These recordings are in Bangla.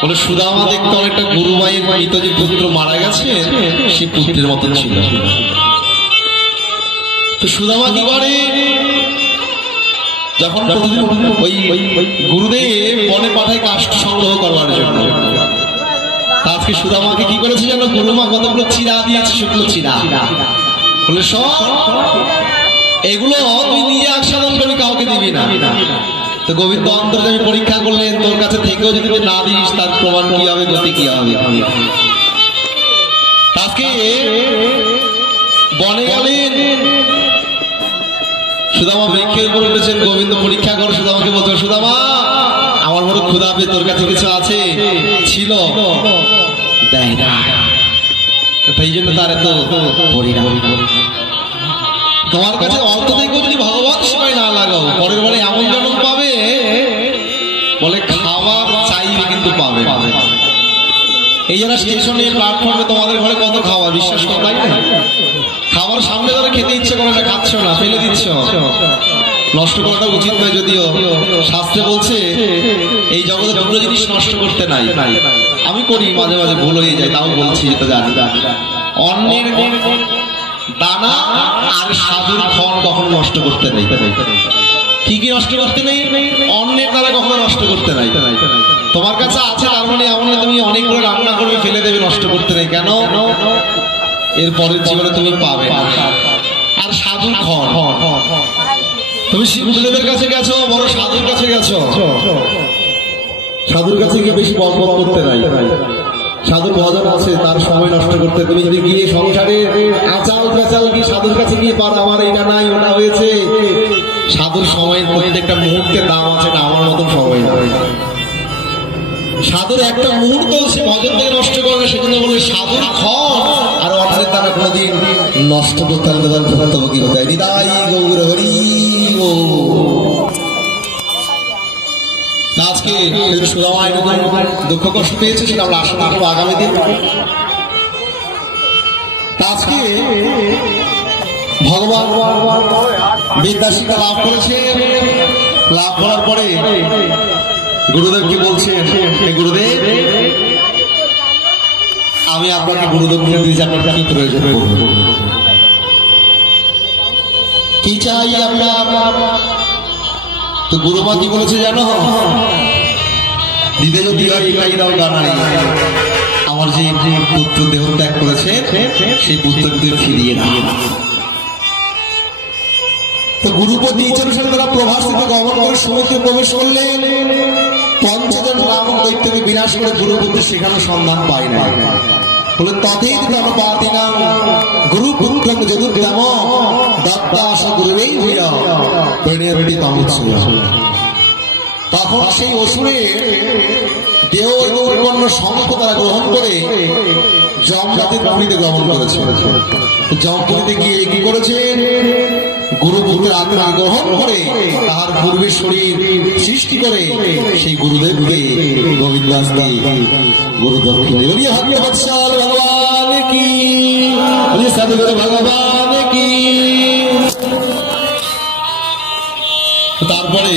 বলে সুদামা দেখতে অনেকটা গুরুমায়ের মৃত যে পুত্র মারা গেছে সে পুত্রের মতো ছিল। তো সুদামা কি করে, যখন ওই গুরুদেব বনে পাঠায় কাষ্ঠ সংগ্রহ করবার জন্য, আজকে সুদামাকে কি করেছে জানো, গুরুমা কতগুলো চিরা দিয়েছে, শুকনো চিরা, বলে সব এগুলো তুই নিজে আস্বাদন করবি, কাউকে দিবি না। তো গোবিন্দ অন্তর্যামী পরীক্ষা করলেন, তোর কাছে থেকেও যদি না দিস তার প্রমাণ কি হবে, গতি কি হবে। আজকে বনে গেলেন, সুদামা বৃক্ষের উপর উঠেছেন, গোবিন্দ পরীক্ষা করে সুদামাকে বলছে, সুদামা আমার বড় ক্ষুধা পেয়ে, তোর কাছে কিছু আছে, ছিল দেয় না, সেই জন্য তার এত পরিণাম। তোমার কাছে অর্থ দেখো, যদি ভগবান সেবাই না লাগাও, পরের বারে এমন জন্ম পাবে, বলে খাবার চাইবে কিন্তু পাবে। এই জন্য স্টেশনে প্ল্যাটফর্মে তোমাদের ঘরে কত খাবার, বিশ্বাস করো, তাই না? খাবার সামনে ধরে খেতে ইচ্ছে করে না, খাচ্ছ না, ফেলে দিচ্ছ। নষ্ট করাটা উচিত নয়, যদিও শাস্ত্রে বলছে এই জগতে দুটো জিনিস নষ্ট করতে নাই। আমি করি মাঝে মাঝে, ভুল হয়ে যায়, তাও বলছি, যেটা জানি। অন্যের দানা আর সাধুর ফল কখনো নষ্ট করতে নেই। কি কি নষ্ট করতে নেই? অন্যের দ্বারা কখনো নষ্ট করতে নাই। তোমার কাছে আছে তার মানে এমন না তুমি অনেকগুলো রান্না করবে, ফেলে দেবে, নষ্ট করতে নেই। কেন? এর পরের জীবনে তুমি পাবে না। আর সাধুর ফল, তুমি শিবদেবের কাছে গেছো, বড় সাধুর কাছে গেছো, সাধুর কাছে গিয়ে বেশি বক করতে নাই। সাধুর ভজন আছে, তার সময় নষ্ট করতে। তুমি যদি গিয়ে সংসারে আচাল পেঁচাল কি সাধুর কাছে গিয়ে পার, আমার এটা নাই ওটা হয়েছে, সাধুর সময়ের প্রত্যেকটা মুহূর্তের দাম আছে, না আমার মতন সময় নয়। সাধুর একটা মুহূর্ত সে ভজন থেকে নষ্ট করবে, সেজন্য বলে সাধুর ফল আর অর্থের দ্বারা কোনোদিন নষ্ট করতে হবে। কি হতে হয়, নিতাই গৌর হরি গো। আজকে সুদামা দুঃখ কষ্ট পেয়েছে, সেটা আমরা আশা করবো আগামী দিন। আজকে ভগবান বিদ্যাশিক্ষা লাভ করেছে, লাভ করার পরে গুরুদেব কি বলছে, গুরুদেব আমি আপনাকে গুরুদক্ষিণা দিয়েছি, আপনার কি প্রয়োজন, কি চাই আপনার? তো গুরুমা কি বলেছে জানো, দিদে যদি দাও জানাই, আমার যে পুত্র দেহ ত্যাগ করেছে সেই পুত্রকে ফিরিয়ে দিয়ে। তো গুরুপতি ইচ্ছানুসারে তারা প্রভাসিত গমন করে সমুদ্রে প্রবেশ করলেন। পঞ্চজন রাবণ দৈত্যকে বিনাশ করে গুরুপতি সেখানে সন্ধান পায় না। বলে তথেই পাতিনাম গুরু পুত্রং যদুর্দাম দত্তা আশা গুরুবেই হইয়া প্রেরণী তমুচ্ছিল। তখন সেই অসুরের দেহ উৎপন্ন শঙ্খ তারা গ্রহণ করে যমরাতের পুরীতে গমন করেছে। যমপুরীতে গিয়ে কি করেছেন, গুরুপুত্রের আত্মা গ্রহণ করে তাহার পূর্বের শরীর সৃষ্টি করে সেই গুরুদেবকে গোবিন্দ গুরু দক্ষিণা ভগবান কি, সাধুগুরু ভগবান কি। তারপরে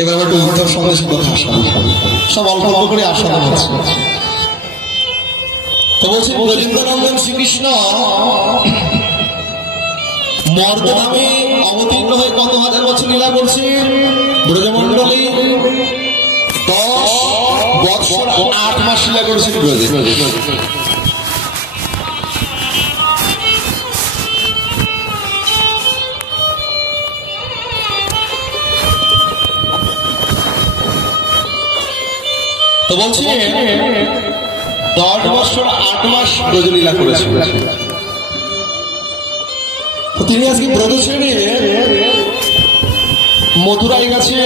এবার একটু উত্তর সন্দেশের কথা আসা, সব অল্প অল্প করে আস্বাদন হচ্ছে। তো বলছি ব্রজেন্দ্রনন্দন শ্রীকৃষ্ণ মর্দ নামে অবতীর্ণ হয়ে কত হাজার বছর লীলা করছেন ব্রজমন্ডলে, 10 বৎসর 8 মাস লীলা করেছেন ব্রজে। তো বলছি 10 বছর 8 মাস ব্রজলীলা করেছেন। তিনি আজকে ব্রজ ছেড়ে মথুরায় গেছে,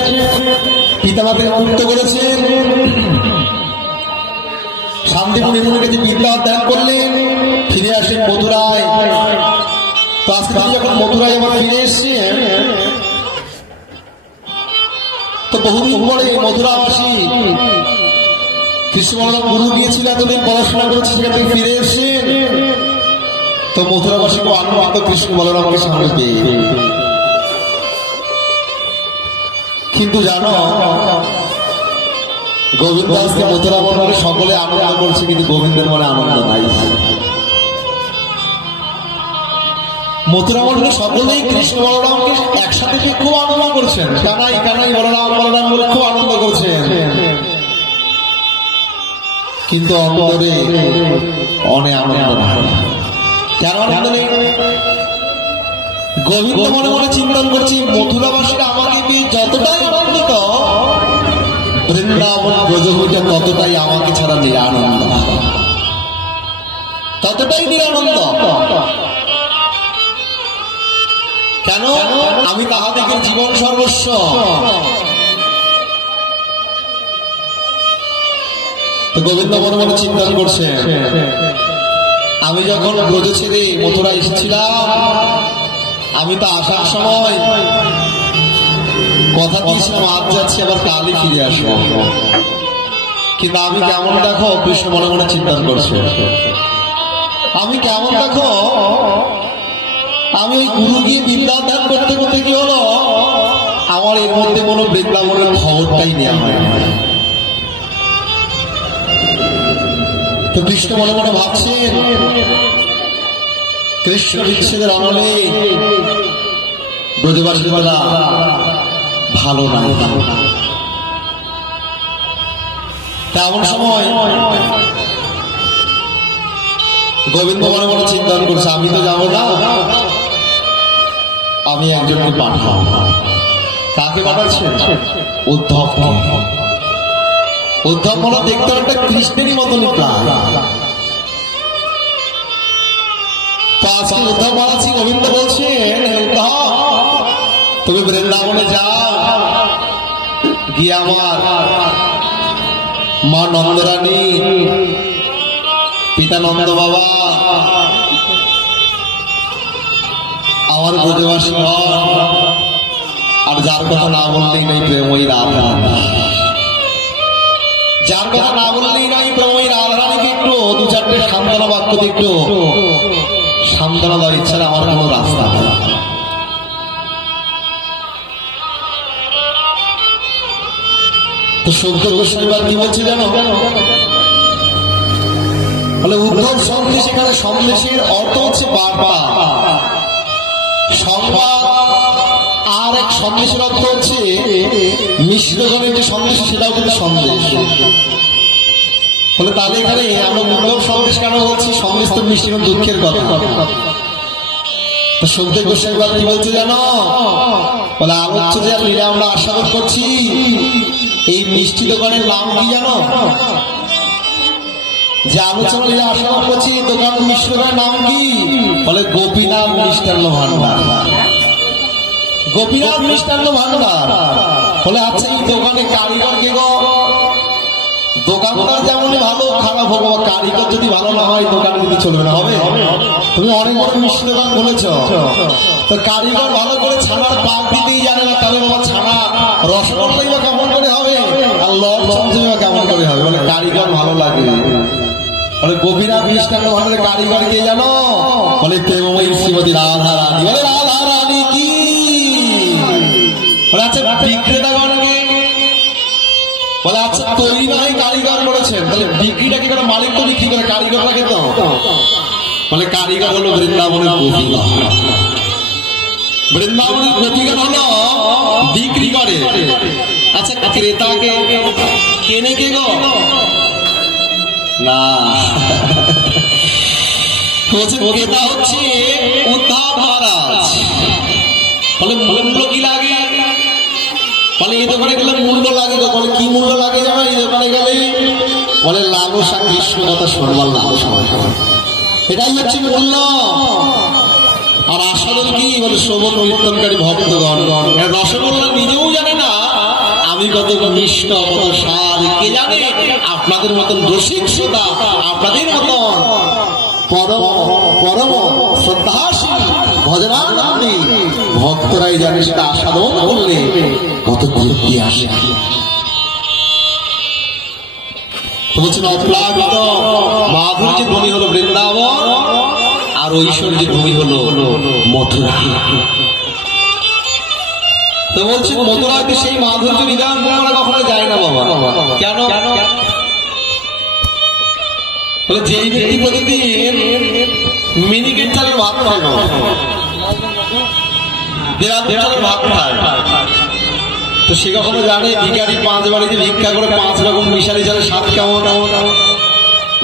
পিতামাতাকে মুক্ত করেছেন, শান্তিপুর এমনের কাছে বিদ্যা অধ্যয়ন করলেন, ফিরে আসেন মথুরায়। তো আজকে তিনি যখন মথুরায় আবার ফিরে এসছেন, তো বহুদিন পরে মথুরাবাসী কৃষ্ণ গুরু গিয়েছিল, এতদিন পড়াশোনা করেছে, সেখান থেকে ফিরে এসছেন। তো মথুরাবাসী আনন্দ কৃষ্ণ বলরামকে সামনে পেয়ে কিন্তু জানো গোবিন্দ আজকে মথুরা বনে সকলে আনন্দ করছে, কিন্তু গোবিন্দের মনে আনন্দ নাই। মথুরা বনে সকলেই কৃষ্ণ বলরামকে একসাথে খুব আনন্দ করছেন, কানাই কানাই বলরাম বলরাম বলে খুব আনন্দ করছেন, কিন্তু অন্তরে অনেক আনন্দ নাই। কেন আনন্দ নেই? গোবিন্দ মনে মনে চিন্তন করছি, মথুরাবাসীরা আমাকে পেয়ে যতটাই আনন্দিত, বৃন্দাবন ব্রজভূমিটা ততটাই আমাকে ছাড়া নিরানন্দ, ততটাই নিরানন্দ। কেন? আমি তাহাদেরকে জীবন সর্বস্ব। তো গোবিন্দ মনে মনে চিন্তন করছে, আমি যখন ব্রজ ছেড়ে মথুরা এসেছিলাম, আমি তো আসার সময় কথা দিয়েছিলাম আজ যাচ্ছি আবার কালই ফিরে আসবো, কিন্তু আমি কেমন দেখো, কৃষ্ণ মনে মনে চিন্তন করছে, আমি কেমন দেখো, আমি ওই গুরু গিয়ে বিদ্যাদান করতে করতে কি হলো, আমার এর মধ্যে কোনো বৃন্দাবনের খবরটাই নেওয়া হয় না। তো কৃষ্ণ মনে মনে ভাবছেন, কৃষ্ণ বিচ্ছেদের অনলে ব্রজবাসীরা ভালো নাই। তেমন সময় গোবিন্দ মনে মনে চিন্তন করছে, আমি তো যাবো না, আমি একজনকে পাঠাবো। কাকে পাঠাচ্ছে? উদ্ধব। উদ্ধব বলা দেখতে একটা কৃষ্ণেরই মতনই প্রাণ। তো আজকে উদ্ধব পাঠাচ্ছি, গোবিন্দ বলছেন, তুমি বৃন্দাবনে যাও, গিয়ে আমার মা নন্দরানী, পিতা নন্দ বাবা, আমার ব্রজবাসী আর যার কথা না বললেই নাই প্রেমই রাধা, যার কথা না বললেই নাই প্রেমই রাধারানীকে একটু দু চারটে সান্ত্বনা বাক্য একটু সান্ত্বনা দেওয়ার ইচ্ছা আমার কোনো রাস্তা নেই। তো সূর্য গোস্বামীবার কি বলছে জানো? বলে উদ্ধব সন্দেশ, এখানে সন্দেশের অর্থ হচ্ছে বার্তা, সংবাদ। আর এক সন্দেশের অর্থ হচ্ছে মিশ্রজনের যে সন্দেশ, সেটাও কিন্তু সন্দেশ। বলে তাহলে এখানে আমরা উদ্ধব সন্দেশ কেন বলছি? সন্দেশ তো মিষ্টি এবং দুঃখের কথা। তো সূর্য গোস্বামীবার কি বলছে জানো? বলে আলোচ্য যে লীলা আমরা আস্বাদন করছি, এই মিষ্টি দোকানের নাম কি জানো? যে আলোচনা লীলা আস্বাদন করছি, দোকান মিষ্টি দোকানের নাম কি? বলে গোপীনাথ মিষ্টান্ন ভান্ডার। গোপীনাথ মিষ্টান্ন ভান্ডার। বলে আচ্ছা, এই দোকানে কারিগর কে গো? দোকানদার যেমন ভালো খারাপ হোক, কারিগর যদি ভালো না হয় দোকানে কিন্তু চলবে না। হবে? তুমি অনেক বড় মিষ্টি দোকান খুলেছ, তো কারিগর ভালো করে ছানার পাক দিতেই জানে না, তাহলে বাবা ছানা রসগোল্লাই বা কেমন করে হবে, আর লব চমচমি বা কেমন করে হবে? বলে কারিগর ভালো লাগে। বলে গোপীনাথ মিষ্টান্ন ভান্ডারের কারিগর কে জানো? বলে প্রেমময়ী শ্রীমতী রাধা রানী। বলে রাধা রানী কি? বলে আচ্ছা, বিক্রেতাগণকে? বলে আচ্ছা, তৈরি নয় কারিগর করেছেন, তাহলে বিক্রিটা কি করে? মালিক তো বিক্রি করে, কারিগরটাকে তো। বলে কারিগর হলো বৃন্দাবনের গোপীগণ। বৃন্দাবনের গোপীগণ হলো বিক্রি করে। আচ্ছা, ক্রেতাকে কেনে কে গো? না, ক্রেতা হচ্ছে উদ্ধব মহারাজ। বলে মূল্য কি লাগে? বলে এই দোকানে গেলে মূল্য লাগে। বলে কি মূল্য লাগে জানো এই দোকানে গেলে? বলে লালসা, কৃষ্ণ কথা শুনবার লালসা, এটাই হচ্ছে মূল্য। আর আস্বাদন কি? বলে শ্রবণ কীর্তনকারী ভক্তগণ। রসগোল্লা নিজেও জানে না আমি কত মিষ্ট, কত স্বাদ, কে জানে? আপনাদের মতন রসিক শ্রোতা, আপনাদের মতন পরম পরম শ্রদ্ধাশীল ভজনানন্দী ভক্তরাই জানে সেটা আস্বাদন করলে কত তৃপ্তি আসে। বলছেন অপ্লাবিত মাধুর্যের ভূমি হলো বৃন্দাবন, আর ঐশ্বর্যের ভূমি হলো মথুরা। তো বলছেন মথুরাতে সেই মাধুর্য নিদান করা কখনো যায় না বাবা। কেন? বলে যেই ব্যক্তি প্রতিদিন মিনিকেট চালের ভাত খায় না, দেড়াদুর চালের ভাত খায়, তো সে কখনো জানে ভিখারি 5 বাড়িতে ভিক্ষা করে 5 রকম মিশালি চালের স্বাদ কেমন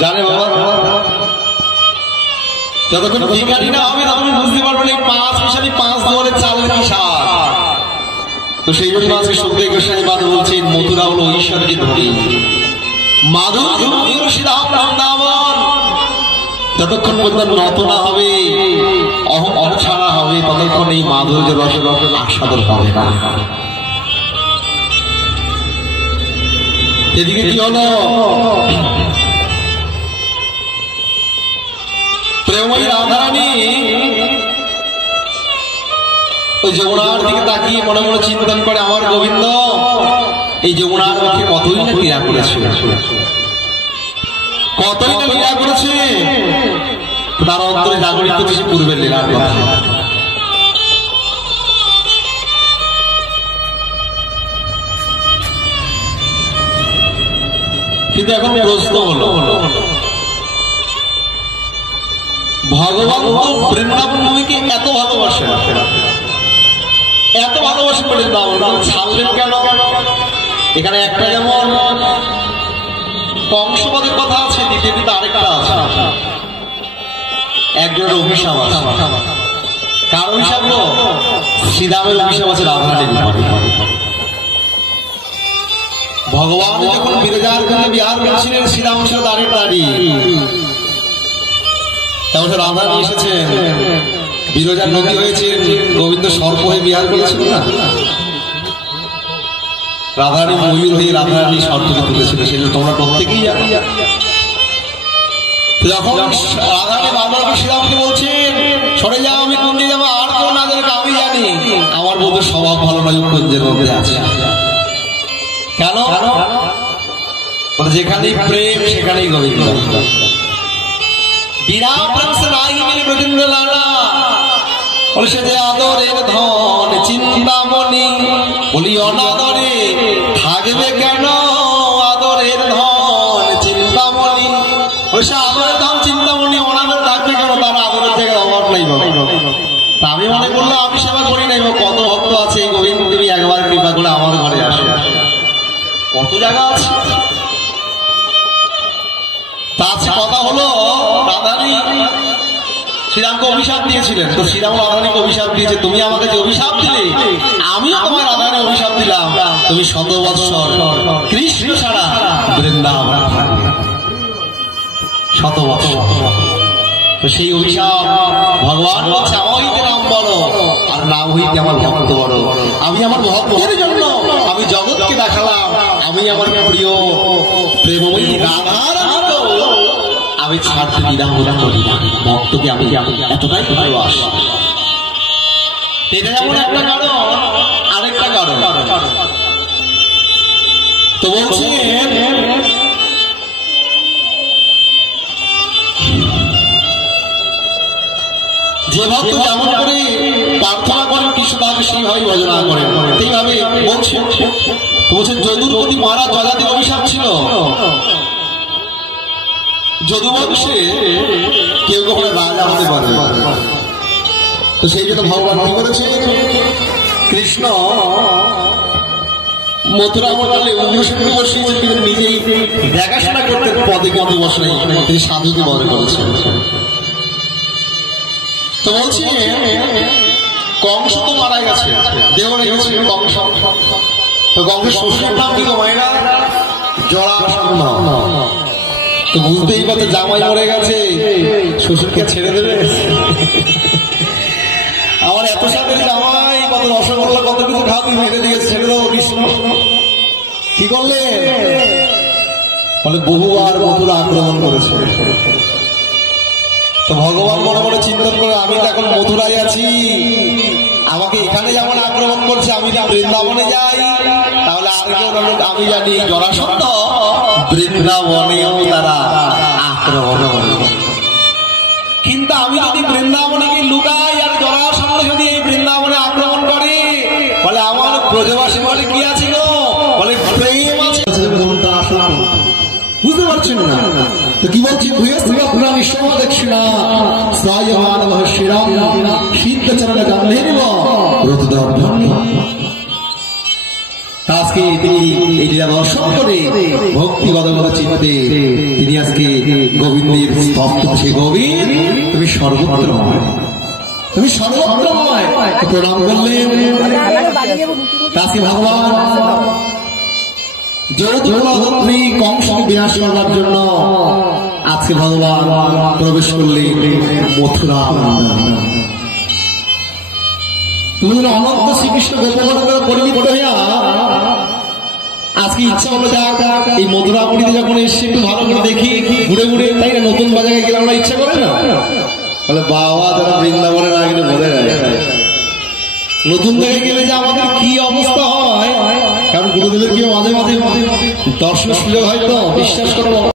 জানে বাবা? যতক্ষণ ভিখারি না হবে তখন বুঝতে পারবেন এই 5 মিশালি 5 দোয়ারের চালের কি স্বাদ। তো সেই জন্য আজকে সুখদেব গোস্বামী পাদ বলছেন মথুরা হলো ঈশ্বরকে ধরি মাধুর্য বৃন্দাবন। যতক্ষণ পর্যন্ত নত না হবে, অহং ছাড়া হবে, ততক্ষণ এই মাধুর্য রসের আস্বাদন হবে না। এদিকে কি হলো? প্রেমী রাধারানী ওই যমুনার দিকে তাকিয়ে মনে মনে চিন্তন করে, আমার গোবিন্দ এই যমুনার মুখে কতই না ক্রিয়া করেছে, কতই না ক্রিয়া করেছে। তার অন্তরে জাগরিত হচ্ছে পূর্বের লীলার কথা। কিন্তু এখন প্রশ্ন হলো, ভগবান তো বৃন্দাবন ভূমিকে এত ভালোবাসেন, এত ভালোবাসে বৃন্দাবন, ছাড়লেন কেন? এখানে একটা যেমন কংসবধের কথা আছে, দ্বিতীয়টিতে আরেকটা আছে, একজনের অভিশাপ আছে। কার অভিশাপ? শ্রীরামের অভিশাপ আছে রাধারানীর উপরে। ভগবান যখন বিরজার কাছে বিহার করেছিলেন, শ্রীরাম ছিল দাঁড়িয়ে দাঁড়িয়ে, তখন রাধারানী এসেছেন, বিরজার নদী হয়েছে, গোবিন্দ সর্প হয়ে বিহার করেছিল না, রাধারানী ময়ূর হয়ে রাধারানী সর্পকে তুলেছিল, সেটা তোমরা প্রত্যেকেই জানো। যখন রাধারানী বারবার শ্রীরামকে বলছেন সরে যাও, আমি কুঞ্জে যাবো, আর কেউ না জানে, আমি জানি আমার বধূর স্বভাব ভালো নয়, কুঞ্জের মধ্যে আছে। কেন? যেখানেই প্রেম সেখানেই গোবিন্দ। বিনা প্রেম সে নাই মিলে ব্রজেন্দ্র লালা, বলে সে যে আদরের ধন চিন্তামণি, বলি অনাদরে থাকবে কেন আদরের ধন চিন্তামণি। বলে সে আদরের ধন চিন্তামণি অনাদরে থাকবে কেন, তার আদরের জায়গায় অভাব নাই বাবা। তা আমি মনে করলাম আমি সেবা করি নাই, কত ভক্ত আছে, গোবিন্দ তুমি একবার কৃপা করে আমার ঘরে আসে, কত জায়গা আছে। তার কথা হলো রাধারানী শ্রীরামকে অভিশাপ দিয়েছিলেন, তো শ্রীরাম রাধারানীকে অভিশাপ দিয়েছে, তুমি আমাকে যে অভিশাপ দিলে আমিও তোমার রাধারানী অভিশাপ দিলাম, তুমি 100 বৎসর কৃষ্ণ ছাড়া বৃন্দাবন থাকবে 100 বৎসর। তো সেই অভিশাপ ভগবান বলছে আমার হইতে নাম বলো, আর নাম হইতে আমার ভক্ত বড়। আমি আমার ভক্তের জন্য আমি জগৎকে দেখালাম, আমি আমার প্রিয় প্রেমময়ী রাধারানীকে আমি ছাড়তে দ্বিধাবোধ করি না, ভক্তকে আমি এতটাই ভালোবাসি। এটা যেমন একটা কারণ, আরেকটা কারণ তো বলছেন যে ভক্ত যেমন করে প্রার্থনা করেন কৃষ্ণ তাকে সেইভাবে ভজনা করেন, এইভাবে বলছেন। বলছেন যদুপতি মহারাজ যজাতির অভিশাপ ছিল, যদুবংশে কেউ কখনো রাজা হতে পারে, তো সেই জন্য ভগবান কি করেছে, কৃষ্ণ মথুরা মন্ডলে উগ্রসেনকে বসিয়েছে, কিন্তু নিজেই দেখাশোনা করতে পদে পদে বসে তিনি সাধুকে বধ করেছেন। তো বলছি কংস তো মারা গেছে, দেহ রেখেছে কংস, তো কংসের শ্বশুরের নাম কি গো মায়েরা? জরাসন্ধ। তো বুঝতেই পারছে জামাই মরে গেছে, শ্বশুরকে ছেড়ে দেবে? আমার এত সাথে জামাই কত রসগোল্লা কত কিছু খাওয়া মেরে দিয়েছে, ছেড়ে দেবো কৃষ্ণ? কি করলে? বলে বহুবার মথুরা আক্রমণ করেছে। তো ভগবান মনে মনে চিন্তন করে আমি তো এখন মথুরায় আছি, আমাকে এখানে যেমন আক্রমণ করছে, আমি যদি বৃন্দাবনে যাই তাহলে আর কেউ আমি জানি জরাসন্ধ বৃন্দাবনেও তারা আক্রমণ করবে। কিন্তু আমি যদি বৃন্দাবনে লুকাই আর জরাসন্ধ যদি এই বৃন্দাবনে আক্রমণ করে, বলে আমার ব্রজবাসী বলে কি আছে গো, বলে প্রেম আছে। বুঝতে পারছেন না তো কি বলছি, ভূয়স্ত্রী পুরাণী সম দেখছি না সায়মান শিরাম সিদ্ধ চরণে গান্ধী নিব রতদর। আজকে তিনি এই লীলা দর্শন করে ভক্তিগত চিন্তে তিনি আজকে গোবিন্দের স্তব্ধ, সে গোবিন্দ তুমি সর্বত্রময়, তুমি সর্বত্রময় প্রণাম করলেন। আজকে ভগবান যৌথী কংসকে বিনাশ করার জন্য আজকে ভগবান প্রবেশ করলেন মথুরা। তুমি অনন্ত শ্রীকৃষ্ণ গোপগণ পরিমিত হইয়া আজকে ইচ্ছা হলো যাক এই মথুরাপুরীতে যখন এসে একটু ভালো করে দেখি, ঘুরে ঘুরে, তাই না, নতুন বাজারে গেলে আমরা ইচ্ছা করে না, বলে বাবা যারা বৃন্দাবনে না গেলে বোঝা যায় নতুন জায়গায় গেলে যে আমাদের কি অবস্থা হয়। কারণ গুরুদেবের কি মাঝে মাঝে দর্শন সুযোগ হয়তো বিশ্বাস করবো